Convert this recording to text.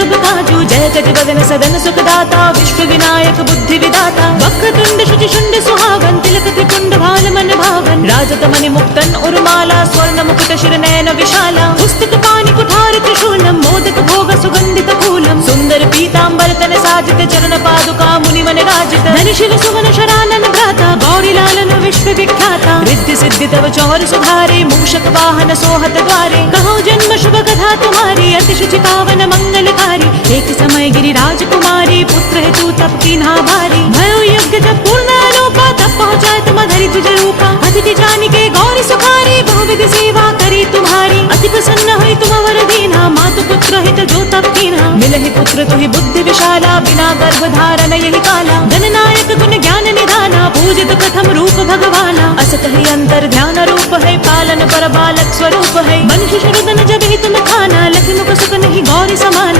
शुभ काजू जय गजवदन सदन सुखदाता विश्व विनायक बुद्धि विदाता वक्रतुंड शुचि शुंड सुहावन तिलक त्रिपुंड भाल मन भावन राजत मणि मुक्तन उर्माला स्वर्ण मुकुट शिर नयन विशाला पुस्तक पाणि कुठार त्रिशूलम मोदक भोग सुगंधित फूलम सुंदर पीतांबर तन साजित चरण पादुका मुनि मन राजित धन शिव सुवन शरानन भ्राता गौरी लालन विश्व विख्याता रिद्धि सिद्धि तव चौर सुधारे मूषक वाहन सोहत द्वारे कहो जन्म शुभ कथा तुम्हारी अति शुचि पावन मंगलकारी एक समय गिरिराज कुमारी पुत्र हेतु तप कीन्हा भारी भयो यज्ञ जब पूर्ण अलोपा तब पहुँचाए तुम धरि तुझ रूपा अतिथि जानी के गौरी सुखारी बहुविधि सेवा करी तुम्हारी अति प्रसन्न हुई तुम वर दीना मातु पुत्र हित जो तप कीन्हा मिलहि पुत्र तुहि बुद्धि विशाला बिना गर्भ धारण यही काला गणनायक गुण ज्ञान निधाना पूजित प्रथम रूप भगवाना असत ही अंतर ध्यान रूप है पालन पर बालक स्वरूप है मनुष्य शरदन जब ही तुम खाना लखी मुख सुख नहीं गौरी समान